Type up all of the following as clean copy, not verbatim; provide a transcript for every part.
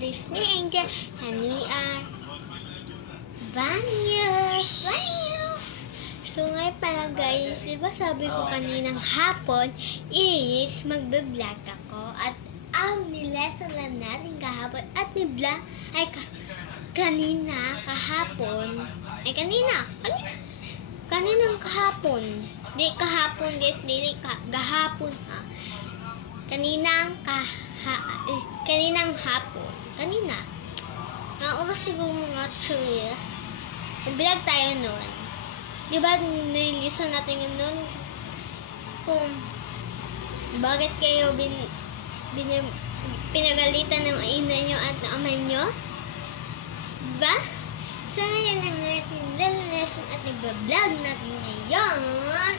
This is me, Angel, and we are Vanius! So ngayon pala guys, diba sabi ko kaninang hapon is magbe-vlog ako at ang nileson lang natin kahapon at ni-vlog ay kaninang kahapon gahapon ha. Kaninang hapon. Mga oras siguro mga 3. Nag-vlog tayo noon. Diba nilison natin noon kung bakit kayo pinagalitan ng ina nyo at amay nyo? Diba? So ngayon ang ating lesson at nag-vlog natin ngayon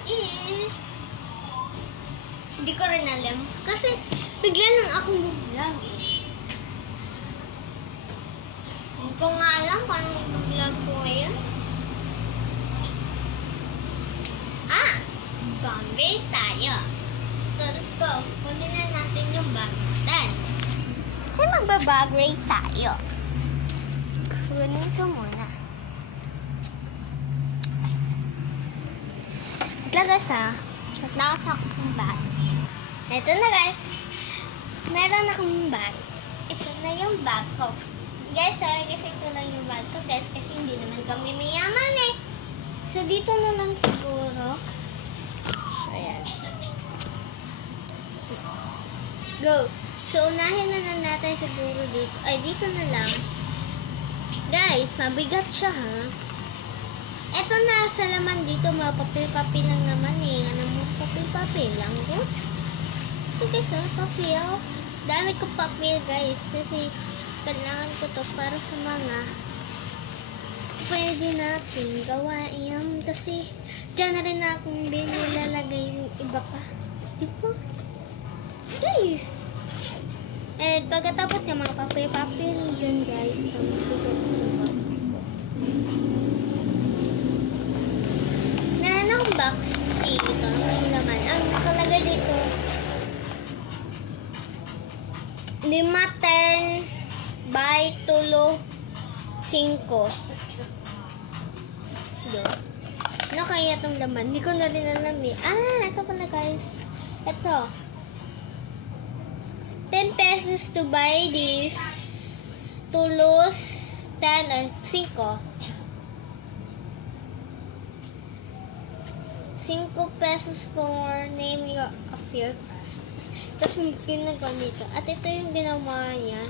is hindi ko rin alam. Kasi bigla lang akong mag-vlog eh. Hindi ko nga alam kung anong mag-vlog ko ngayon. Bombay tayo. So let's go. Kunin na natin yung bagatan. Kasi magbabag-ray tayo. Kunin ko muna. Lagas ha. Nakasak akong bag. Ito na guys. Meron akong bag. Ito na yung bag ko. Guys, sorry kasi ito lang yung bag ko guys. Kasi hindi naman kami mayaman eh. So dito na lang siguro. Ayan. Go. So unahin na natin siguro dito. Ay, dito na lang. Guys, mabigat siya ha. Ito na sa laman dito, mga papel-papel lang naman eh. Ano mo, papel-papel lang ko. Ito guys, papel. Dami ko papel guys. Kasi kailangan ko to para sa mga pwede natin gawain. Kasi dyan na rin akong binilalagay yung iba pa. Diba? Guys! And pagkatapos yung mga papel-papel dyan guys. Box dito yung laman. Ang nakalagay dito 5, 10 by 3, 5. Ano kaya itong laman? Hindi ko na rin alam eh. Ito pala guys. Ito 10 pesos to buy this, to lose 10 or 5. 5 pesos for name of your tapos may ginagawa dito. At ito yung ginawa niya.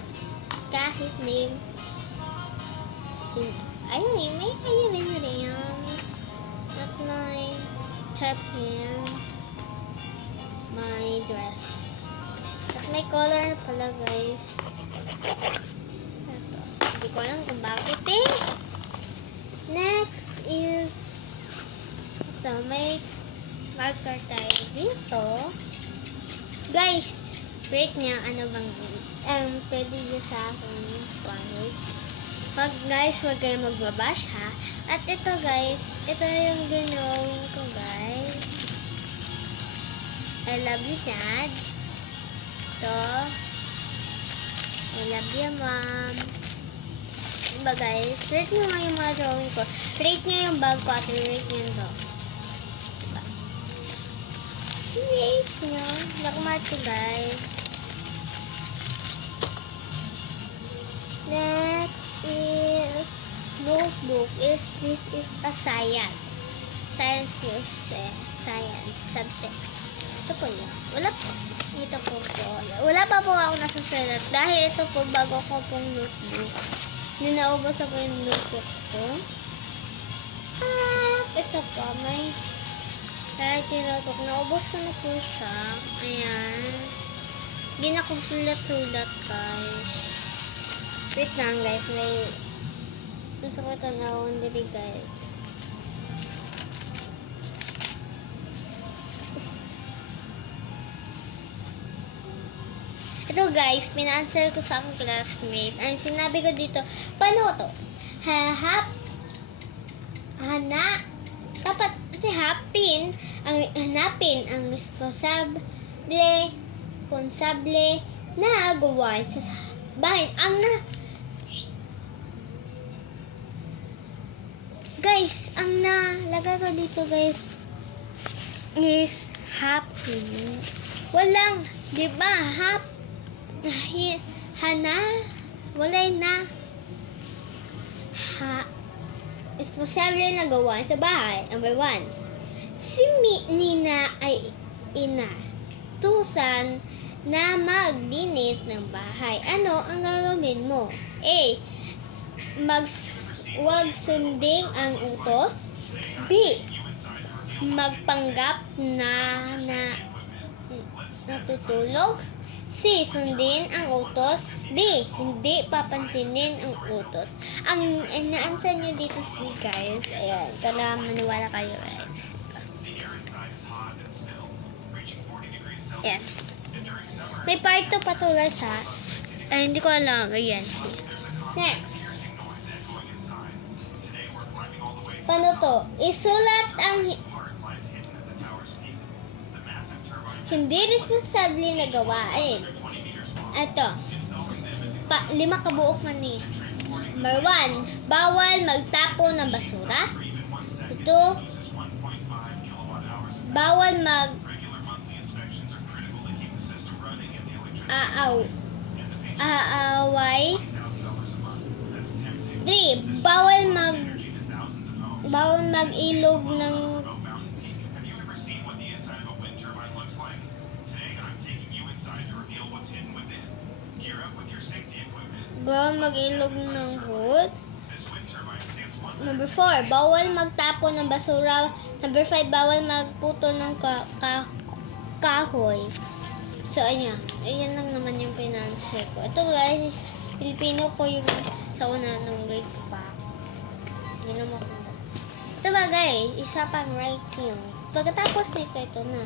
Kahit name. Ayun rin. At my champion. My dress. At may color pala guys. Ito. Hindi ko alam kung bakit eh. Next is ito, may marker tayo dito. Guys, rate niya ano bang pwede nyo sa akin pag guys, huwag kayo magbabash ha. At ito guys, ito yung ginawin ko guys. I love you dad. Ito, I love you mom. Diba guys, rate nyo nga yung mga drawing ko. Rate nyo yung bag ko at rate nyo ito. Rate nyo. Nakumat ko guys. Next is notebook. This is a science. Science subject. Ito po yun. Ito po. Wala pa po ako nasusulat. Dahil ito po bago ko pong notebook. Ninaubos ako yung notebook ko. Ito po. May tinutok. Naubos ko na po siya. Ayan. Hindi na ko sulat-sulat guys. Wait lang guys. May gusto ko tanawin dito guys. Ito guys, pina-answer ko sa akong classmate. Ang sinabi ko dito, paano to? Dapat kasi hanapin ang responsable na gawain bahay. Guys, ang nalagay ko dito guys is happy. Walang, di ba? Walay na. Is posible na gawa sa bahay. Number 1. Si Nina ay inatusan na maglinis ng bahay. Ano ang gagawin mo? A. Huwag sundin ang utos. B. Magpanggap na natutulog. C. Sundin ang utos. D. Hindi papansinin ang utos. Ang ina-answer nyo dito guys, ayan, kaya maniwala kayo guys. Ayan. May part 2 pa to guys ha. Ay, hindi ko alam. Ayan. Next. Paano to? Isulat ang hindi responsable na gawain. Ito. 5 kabuok man ni. Number 1. Bawal magtapon ng basura. Ito. Bawal aaway. 3. Bawal mag-ilog ng hood. Number 4, bawal magtapon ng basura. Number 5, bawal magputo ng kahoy. So, ayan. Ayan lang naman yung pinanser ko. Ito guys, Pilipino ko yung sa una nung grade pa. Hindi naman ko. Ito ba guys, isa pang writing. Pagkatapos nito, ito na.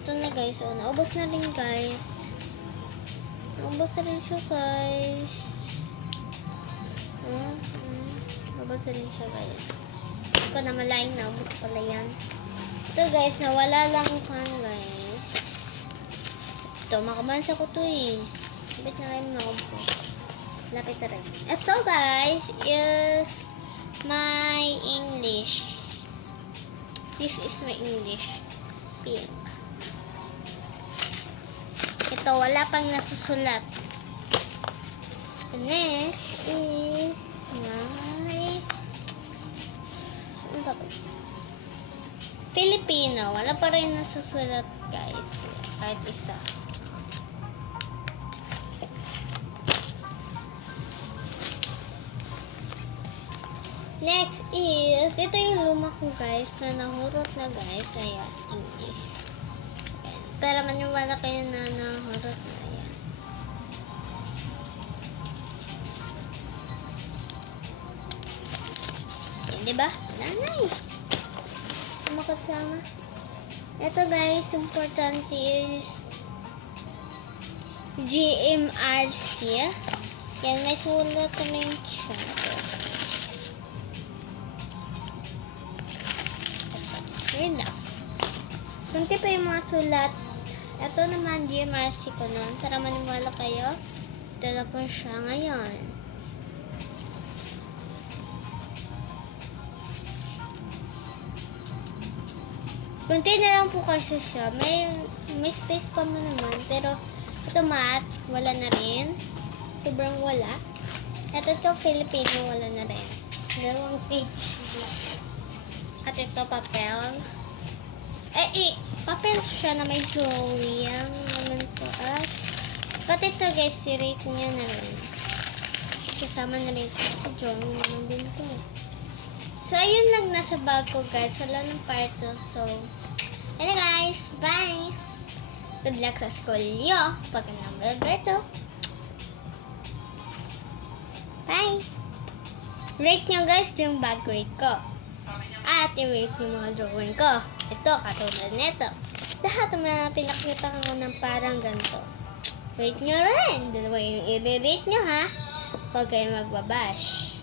Ito na guys. So, naubos na rin guys. Naubos na rin siya guys. Naubos na rin siya guys. Hindi ko na malaking naubos pala yan. Ito guys, nawala lang kan guys. Ito, makabansa ko to eh. Lapit na rin naubos. Lapit na rin. Ito guys is my English. This is my English. Pink. Ito, wala pang nasusulat. The next is my Filipino. Wala pa rin nasusulat guys. Kahit isa. Next is, ito yung luma ko guys, na nahurot na guys. Ayan, English. Ayan. Pero maniwala kayo na nahurot na. Ayan. Ayan, diba? Nanay! Makasama. Ito guys, importante is GMRC. Yan, may sulat na yung siya. Ayun lang. Kunti pa yung mga sulat. Ito naman, GMRC ko nun. Para maniwala kayo. Ito na po siya ngayon. Kunti na lang po kasi siya. May space pa mo naman. Pero, ito math, wala na rin. Sobrang wala. Ito Filipino, wala na rin. Dalawang page. At ito, papel. Papel siya na may drawing. Naman po. At ito guys, si-rate niya na rin. Kasama na rin ito. Sa drawing naman din ito. So, ayun lang nasa bag ko guys. Wala ng part 2. So, ayun guys. Bye! Good luck sa school nyo. Pag number 2. Bye! Rate nyo guys yung bag rate ko. At i-rate yung mga drawing ko. Ito, katulad nito. Lahat ng mga pinakita ko ng parang ganito. Rate nyo rin. Dalawa yung i-rate nyo ha. Huwag kayo magbabash.